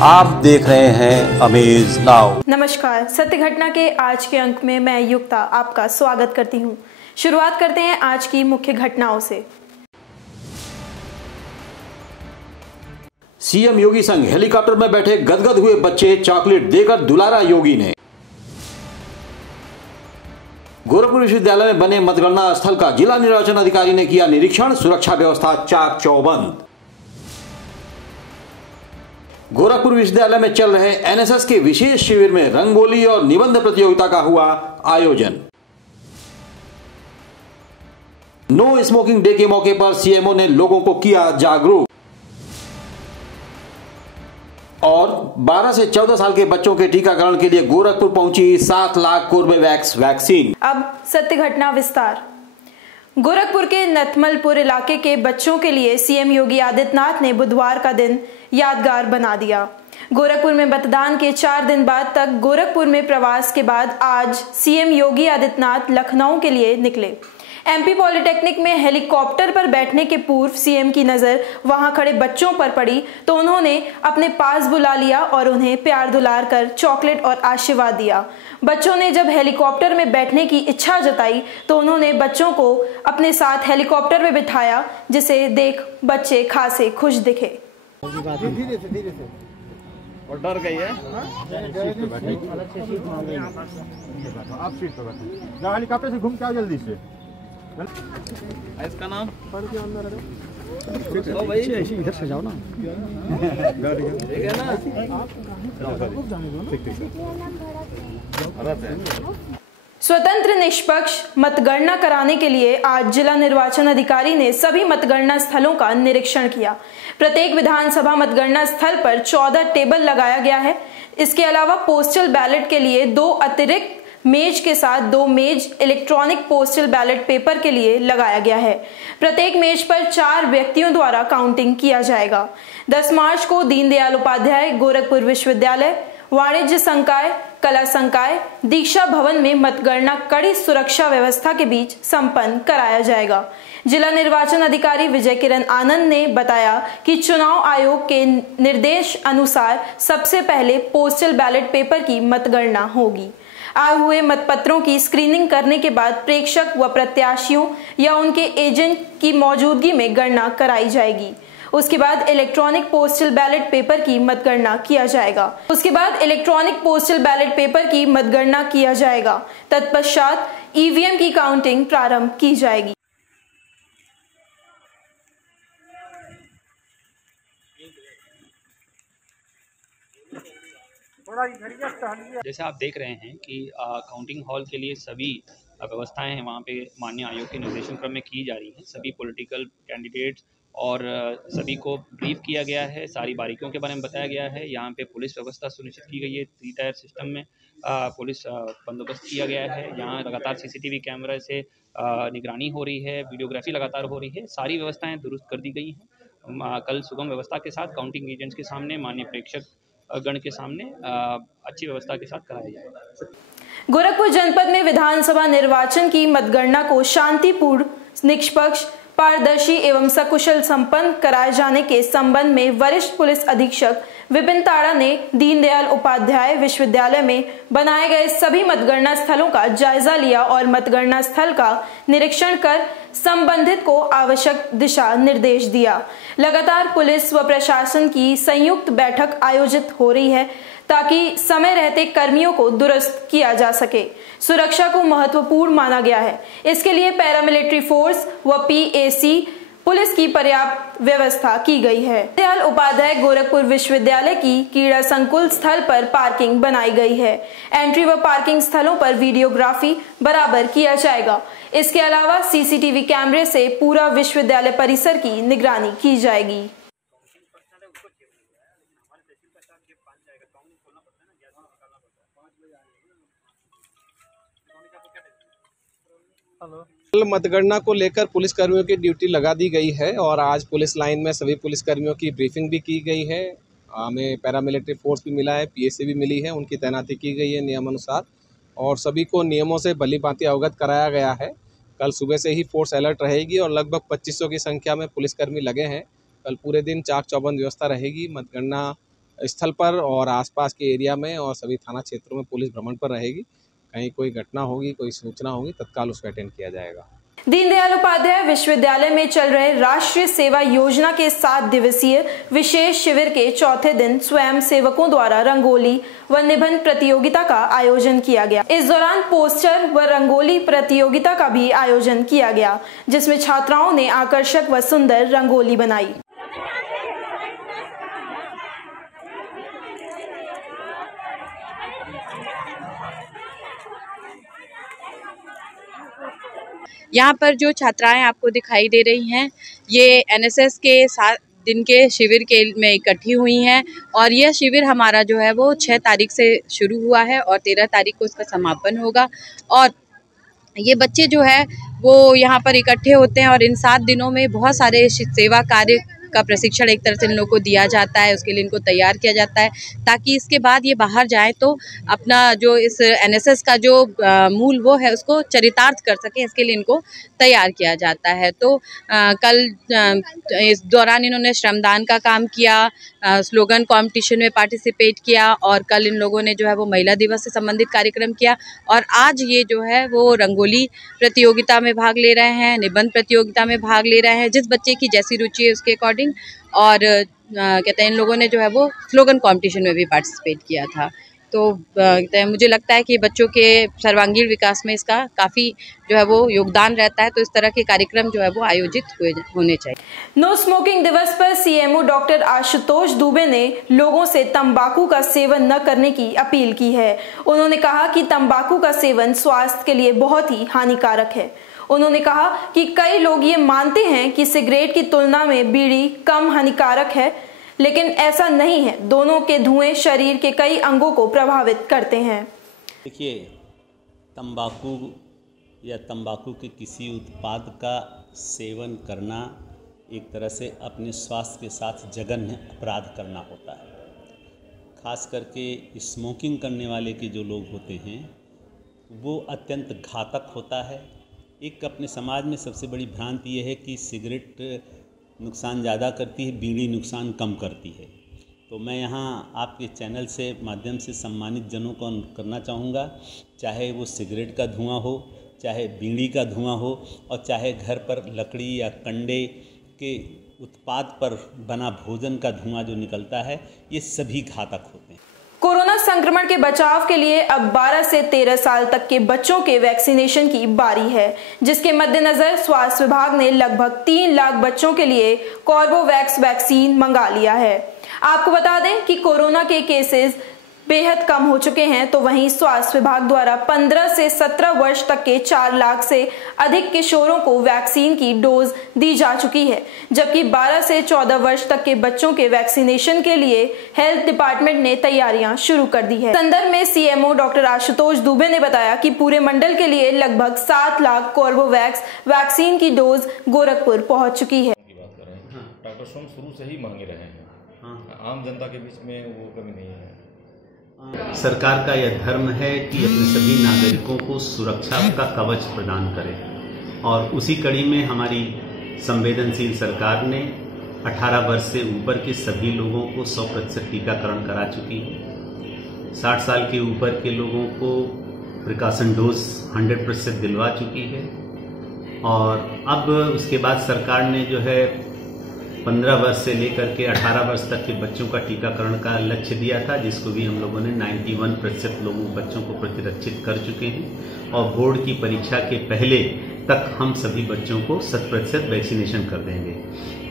आप देख रहे हैं अमेज नाउ। नमस्कार, सत्य घटना के आज के अंक में मैं युक्ता आपका स्वागत करती हूं। शुरुआत करते हैं आज की मुख्य घटनाओं से। सीएम योगी संग हेलीकॉप्टर में बैठे गदगद हुए बच्चे, चॉकलेट देकर दुलारा योगी ने। गोरखपुर विश्वविद्यालय में बने मतगणना स्थल का जिला निर्वाचन अधिकारी ने किया निरीक्षण, सुरक्षा व्यवस्था चाक चौबंद। गोरखपुर विश्वविद्यालय में चल रहे एनएसएस के विशेष शिविर में रंगोली और निबंध प्रतियोगिता का हुआ आयोजन। नो स्मोकिंग डे के मौके पर सीएमओ ने लोगों को किया जागरूक। और 12 से 14 साल के बच्चों के टीकाकरण के लिए गोरखपुर पहुंची 7 लाख कोर्बेवैक्स वैक्सीन। अब सत्य घटना विस्तार। गोरखपुर के नथमलपुर इलाके के बच्चों के लिए सीएम योगी आदित्यनाथ ने बुधवार का दिन यादगार बना दिया। गोरखपुर में मतदान के 4 दिन बाद तक गोरखपुर में प्रवास के बाद आज सीएम योगी आदित्यनाथ लखनऊ के लिए निकले। एमपी पॉलिटेक्निक में हेलीकॉप्टर पर बैठने के पूर्व सीएम की नजर वहां खड़े बच्चों पर पड़ी तो उन्होंने अपने पास बुला लिया और उन्हें प्यार दुलार कर चॉकलेट और आशीर्वाद दिया। बच्चों ने जब हेलीकॉप्टर में बैठने की इच्छा जताई तो उन्होंने बच्चों को अपने साथ हेलीकॉप्टर में बिठाया, जिसे देख बच्चे खासे खुश दिखे। धीरे से और डर गई है। आप सीट पर बैठे, हेलीकॉप्टर से घूम के आओ जल्दी से। इसका नाम पढ़ के अंदर है भाई, इधर से जाओ ना। ठीक है ना, स्वतंत्र निष्पक्ष मतगणना कराने के लिए आज जिला निर्वाचन अधिकारी ने सभी मतगणना स्थलों का निरीक्षण किया। प्रत्येक विधानसभा मतगणना स्थल पर 14 टेबल लगाया गया है। इसके अलावा पोस्टल बैलेट के लिए 2 अतिरिक्त मेज के साथ 2 मेज इलेक्ट्रॉनिक पोस्टल बैलेट पेपर के लिए लगाया गया है। प्रत्येक मेज पर 4 व्यक्तियों द्वारा काउंटिंग किया जाएगा। 10 मार्च को दीनदयाल उपाध्याय गोरखपुर विश्वविद्यालय, वाणिज्य संकाय, कला संकाय, दीक्षा भवन में मतगणना कड़ी सुरक्षा व्यवस्था के बीच संपन्न कराया जाएगा। जिला निर्वाचन अधिकारी विजय किरण आनंद ने बताया कि चुनाव आयोग के निर्देश अनुसार सबसे पहले पोस्टल बैलेट पेपर की मतगणना होगी। आए हुए मतपत्रों की स्क्रीनिंग करने के बाद प्रेक्षक व प्रत्याशियों या उनके एजेंट की मौजूदगी में गणना कराई जाएगी। उसके बाद इलेक्ट्रॉनिक पोस्टल बैलेट पेपर की मतगणना किया जाएगा। तत्पश्चात ईवीएम की काउंटिंग प्रारंभ की जाएगी। जैसे आप देख रहे हैं कि काउंटिंग हॉल के लिए सभी व्यवस्थाएं हैं वहाँ पे माननीय आयोग के निर्देशन क्रम में की जा रही हैं। सभी पॉलिटिकल कैंडिडेट्स और सभी को ब्रीफ किया गया है, सारी बारीकियों के बारे में बताया गया है। यहाँ पे पुलिस व्यवस्था सुनिश्चित की गई है। 3 टायर सिस्टम में पुलिस बंदोबस्त किया गया है। यहाँ लगातार सीसीटीवी कैमरा से निगरानी हो रही है, वीडियोग्राफी लगातार हो रही है। सारी व्यवस्थाएँ दुरुस्त कर दी गई हैं। कल सुगम व्यवस्था के साथ काउंटिंग एजेंट्स के सामने, माननीय प्रेक्षक गण के सामने अच्छी व्यवस्था के साथ कराया जाएगा। गोरखपुर जनपद में विधानसभा निर्वाचन की मतगणना को शांतिपूर्ण, निष्पक्ष, पारदर्शी एवं सकुशल संपन्न कराए जाने के संबंध में वरिष्ठ पुलिस अधीक्षक विपिन ताड़ा ने दीनदयाल उपाध्याय विश्वविद्यालय में बनाए गए सभी मतगणना स्थलों का जायजा लिया और मतगणना स्थल का निरीक्षण कर संबंधित को आवश्यक दिशा निर्देश दिया। लगातार पुलिस व प्रशासन की संयुक्त बैठक आयोजित हो रही है ताकि समय रहते कर्मियों को दुरुस्त किया जा सके। सुरक्षा को महत्वपूर्ण माना गया है। इसके लिए पैरामिलिट्री फोर्स व पीएसी पुलिस की पर्याप्त व्यवस्था की गई है। दीनदयाल उपाध्याय गोरखपुर विश्वविद्यालय की क्रीड़ा संकुल स्थल पर पार्किंग बनाई गई है। एंट्री व पार्किंग स्थलों पर वीडियोग्राफी बराबर किया जाएगा। इसके अलावा सीसीटीवी कैमरे से पूरा विश्वविद्यालय परिसर की निगरानी की जाएगी। मतगणना को लेकर पुलिस कर्मियों की ड्यूटी लगा दी गई है और आज पुलिस लाइन में सभी पुलिस कर्मियों की ब्रीफिंग भी की गई है। हमें पैरामिलिट्री फोर्स भी मिला है, पीएसी भी मिली है, उनकी तैनाती की गई है नियमानुसार और सभी को नियमों से भली भांति अवगत कराया गया है। कल सुबह से ही फोर्स अलर्ट रहेगी और लगभग 2500 की संख्या में पुलिसकर्मी लगे हैं। कल पूरे दिन चाक चौबंद व्यवस्था रहेगी। मतगणना स्थल पर और आसपास के एरिया में और सभी थाना क्षेत्रों में पुलिस भ्रमण पर रहेगी। कहीं कोई घटना होगी, कोई सूचना होगी, तत्काल उसको अटेंड किया जाएगा। दीनदयाल उपाध्याय विश्वविद्यालय में चल रहे राष्ट्रीय सेवा योजना के 7 दिवसीय विशेष शिविर के चौथे दिन स्वयं सेवकों द्वारा रंगोली व निबंध प्रतियोगिता का आयोजन किया गया। इस दौरान पोस्टर व रंगोली प्रतियोगिता का भी आयोजन किया गया, जिसमें छात्राओं ने आकर्षक व सुंदर रंगोली बनाई। यहाँ पर जो छात्राएं आपको दिखाई दे रही हैं, ये एनएसएस के 7 दिन के शिविर के में इकट्ठी हुई हैं और यह शिविर हमारा जो है वो 6 तारीख से शुरू हुआ है और 13 तारीख को इसका समापन होगा। और ये बच्चे जो है वो यहाँ पर इकट्ठे होते हैं और इन 7 दिनों में बहुत सारे सेवा कार्य का प्रशिक्षण एक तरह से इन लोगों को दिया जाता है, उसके लिए इनको तैयार किया जाता है ताकि इसके बाद ये बाहर जाएं तो अपना जो इस एनएसएस का जो मूल वो है उसको चरितार्थ कर सकें, इसके लिए इनको तैयार किया जाता है। तो कल इस दौरान इन्होंने श्रमदान का काम किया, स्लोगन कंपटीशन में पार्टिसिपेट किया और कल इन लोगों ने जो है वो महिला दिवस से संबंधित कार्यक्रम किया और आज ये जो है वो रंगोली प्रतियोगिता में भाग ले रहे हैं, निबंध प्रतियोगिता में भाग ले रहे हैं, जिस बच्चे की जैसी रुचि है उसके अकॉर्डिंग। और कहते हैं इन लोगों ने जो है वो स्लोगन कंपटीशन में भी पार्टिसिपेट किया था। तो कहते हैं मुझे लगता है कि बच्चों के सर्वांगीण विकास में इसका काफ़ी जो है वो योगदान रहता है, तो इस तरह के कार्यक्रम जो है वो आयोजित होने चाहिए। नो स्मोकिंग दिवस पर सीएमओ डॉक्टर आशुतोष दुबे ने लोगों से तंबाकू का सेवन न करने की अपील की है। उन्होंने कहा कि तंबाकू का सेवन स्वास्थ्य के लिए बहुत ही हानिकारक है। उन्होंने कहा कि कई लोग ये मानते हैं कि सिगरेट की तुलना में बीड़ी कम हानिकारक है, लेकिन ऐसा नहीं है। दोनों के धुएं शरीर के कई अंगों को प्रभावित करते हैं। देखिए, तंबाकू या तंबाकू के किसी उत्पाद का सेवन करना एक तरह से अपने स्वास्थ्य के साथ जघन्य अपराध करना होता है। खास करके स्मोकिंग करने वाले के जो लोग होते हैं वो अत्यंत घातक होता है। एक अपने समाज में सबसे बड़ी भ्रांति ये है कि सिगरेट नुकसान ज़्यादा करती है, बीड़ी नुकसान कम करती है। तो मैं यहाँ आपके चैनल से माध्यम से सम्मानित जनों को करना चाहूँगा, चाहे वो सिगरेट का धुआं हो, चाहे बीड़ी का धुआं हो और चाहे घर पर लकड़ी या कंडे के उत्पाद पर बना भोजन का धुआं जो निकलता है, ये सभी घातक होते हैं। कोरोना संक्रमण के बचाव के लिए अब 12 से 13 साल तक के बच्चों के वैक्सीनेशन की बारी है, जिसके मद्देनजर स्वास्थ्य विभाग ने लगभग 3 लाख बच्चों के लिए कॉर्बोवैक्स वैक्सीन मंगा लिया है। आपको बता दें कि कोरोना के केसेस बेहद कम हो चुके हैं, तो वहीं स्वास्थ्य विभाग द्वारा 15 से 17 वर्ष तक के 4 लाख से अधिक किशोरों को वैक्सीन की डोज दी जा चुकी है, जबकि 12 से 14 वर्ष तक के बच्चों के वैक्सीनेशन के लिए हेल्थ डिपार्टमेंट ने तैयारियां शुरू कर दी है। संदर्भ में सीएमओ डॉक्टर आशुतोष दुबे ने बताया कि पूरे मंडल के लिए लगभग 7 लाख कॉर्बोवैक्स वैक्सीन की डोज गोरखपुर पहुँच चुकी है। डॉक्टर शुरू से ही मांगे रहे हैं, आम जनता के बीच में वो कमी नहीं है। सरकार का यह धर्म है कि अपने सभी नागरिकों को सुरक्षा का कवच प्रदान करे और उसी कड़ी में हमारी संवेदनशील सरकार ने 18 वर्ष से ऊपर के सभी लोगों को 100% टीकाकरण करा चुकी है। 60 साल के ऊपर के लोगों को प्रिकॉशन डोज 100% दिलवा चुकी है और अब उसके बाद सरकार ने जो है 15 वर्ष से लेकर के 18 वर्ष तक के बच्चों का टीकाकरण का लक्ष्य दिया था, जिसको भी हम लोगों ने 91% बच्चों को प्रतिरक्षित कर चुके हैं और बोर्ड की परीक्षा के पहले तक हम सभी बच्चों को 100% वैक्सीनेशन कर देंगे।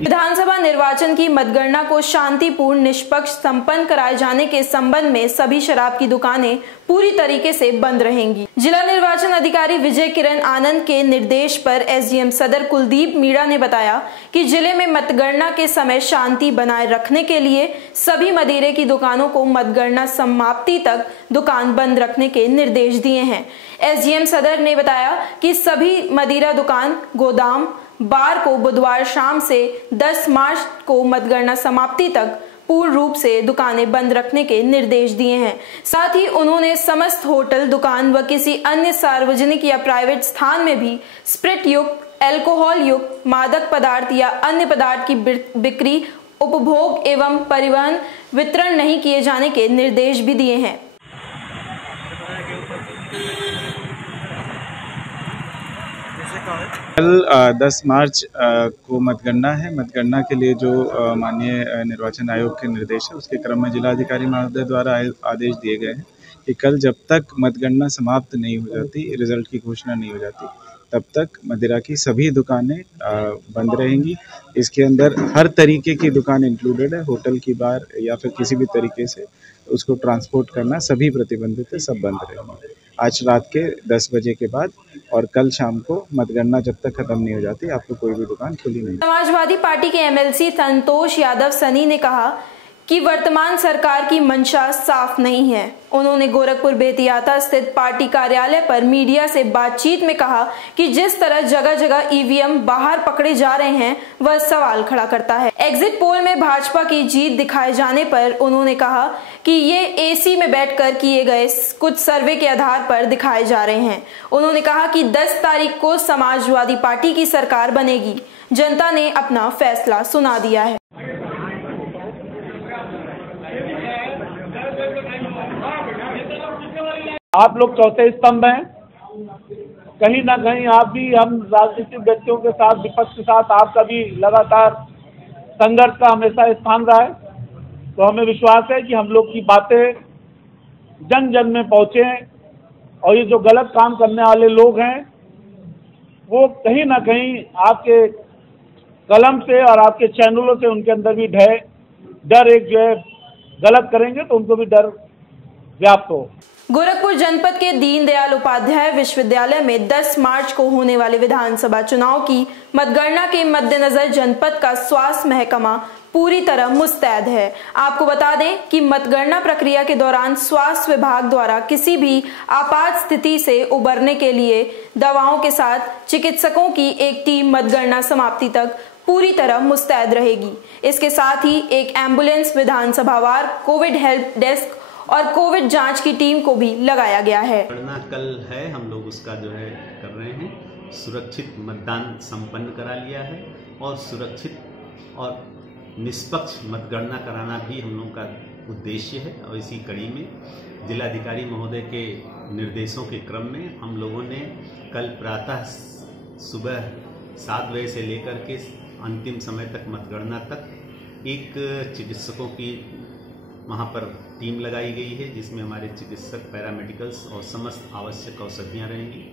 विधानसभा निर्वाचन की मतगणना को शांतिपूर्ण निष्पक्ष संपन्न कराए जाने के संबंध में सभी शराब की दुकानें पूरी तरीके से बंद रहेंगी। जिला निर्वाचन अधिकारी विजय किरण आनंद के निर्देश पर एसडीएम सदर कुलदीप मीणा ने बताया कि जिले में मतगणना के समय शांति बनाए रखने के लिए सभी मदिरे की दुकानों को मतगणना समाप्ति तक दुकान बंद रखने के निर्देश दिए हैं। एसडीएम सदर ने बताया कि सभी मदिरा दुकान, गोदाम, बार को बुधवार शाम से 10 मार्च को मतगणना समाप्ति तक पूर्ण रूप से दुकानें बंद रखने के निर्देश दिए हैं। साथ ही उन्होंने समस्त होटल, दुकान व किसी अन्य सार्वजनिक या प्राइवेट स्थान में भी स्प्रिट युक्त, अल्कोहल युक्त मादक पदार्थ या अन्य पदार्थ की बिक्री उपभोग एवं परिवहन वितरण नहीं किए जाने के निर्देश भी दिए हैं। कल 10 मार्च को मतगणना है। मतगणना के लिए जो माननीय निर्वाचन आयोग के निर्देश है उसके क्रम में जिलाधिकारी महोदय द्वारा आदेश दिए गए हैं कि कल जब तक मतगणना समाप्त नहीं हो जाती, रिजल्ट की घोषणा नहीं हो जाती, तब तक मदिरा की सभी दुकानें बंद रहेंगी। इसके अंदर हर तरीके की दुकान इंक्लूडेड है, होटल की, बार या फिर किसी भी तरीके से उसको ट्रांसपोर्ट करना सभी प्रतिबंधित है, सब बंद रहेंगे आज रात के 10 बजे के बाद, और कल शाम को मतगणना जब तक खत्म नहीं हो जाती आपको कोई भी दुकान खुली नहीं। समाजवादी पार्टी के एमएलसी संतोष यादव सनी ने कहा कि वर्तमान सरकार की मंशा साफ नहीं है। उन्होंने गोरखपुर बेतियाता स्थित पार्टी कार्यालय पर मीडिया से बातचीत में कहा कि जिस तरह जगह जगह ईवीएम बाहर पकड़े जा रहे हैं वह सवाल खड़ा करता है। एग्जिट पोल में भाजपा की जीत दिखाए जाने पर उन्होंने कहा कि ये एसी में बैठकर किए गए कुछ सर्वे के आधार पर दिखाए जा रहे हैं। उन्होंने कहा कि 10 तारीख को समाजवादी पार्टी की सरकार बनेगी। जनता ने अपना फैसला सुना दिया है। आप लोग चौथे स्तंभ हैं, कहीं ना कहीं आप भी, हम राजनीतिक व्यक्तियों के साथ, विपक्ष के साथ आपका भी लगातार संघर्ष का हमेशा स्थान रहा है। तो हमें विश्वास है कि हम लोग की बातें जन जन में पहुँचे, और ये जो गलत काम करने वाले लोग हैं वो कहीं ना कहीं आपके कलम से और आपके चैनलों से उनके अंदर भी डर एक जो है गलत करेंगे तो उनको भी डर व्याप्त हो। गोरखपुर जनपद के दीनदयाल उपाध्याय विश्वविद्यालय में 10 मार्च को होने वाले विधानसभा चुनाव की मतगणना के मद्देनजर जनपद का स्वास्थ्य महकमा पूरी तरह मुस्तैद है। आपको बता दें कि मतगणना प्रक्रिया के दौरान स्वास्थ्य विभाग द्वारा किसी भी आपात स्थिति से उबरने के लिए दवाओं के साथ चिकित्सकों की एक टीम मतगणना समाप्ति तक पूरी तरह मुस्तैद रहेगी। इसके साथ ही एक एम्बुलेंस, विधानसभावार कोविड हेल्प डेस्क और कोविड जांच की टीम को भी लगाया गया है। मतगणना कल है, हम लोग उसका जो है कर रहे हैं। सुरक्षित मतदान संपन्न करा लिया है और सुरक्षित और निष्पक्ष मतगणना कराना भी हम लोगों का उद्देश्य है। और इसी कड़ी में जिलाधिकारी महोदय के निर्देशों के क्रम में हम लोगों ने कल प्रातः सुबह 7 बजे से लेकर के अंतिम समय तक, मतगणना तक, एक चिकित्सकों की वहाँ पर टीम लगाई गई है, जिसमें हमारे चिकित्सक, पैरामेडिकल्स और समस्त आवश्यक औषधियाँ रहेंगी।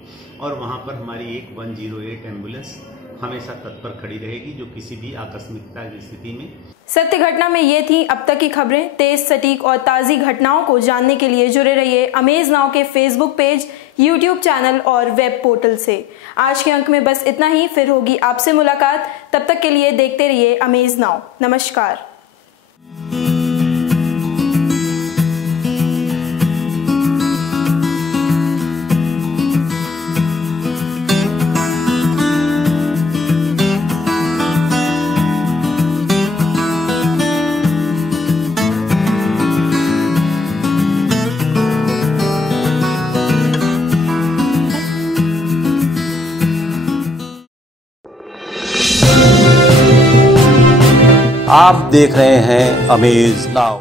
और वहाँ पर हमारी एक 108 एम्बुलेंस हमेशा तत्पर खड़ी रहेगी, जो किसी भी आकस्मिकता की स्थिति में। सत्य घटना में ये थी अब तक की खबरें। तेज, सटीक और ताज़ी घटनाओं को जानने के लिए जुड़े रहिए अमेज नाउ के फेसबुक पेज, यूट्यूब चैनल और वेब पोर्टल से। आज के अंक में बस इतना ही, फिर होगी आपसे मुलाकात। तब तक के लिए देखते रहिए अमेज नाउ। नमस्कार। आप देख रहे हैं अमेज नाउ।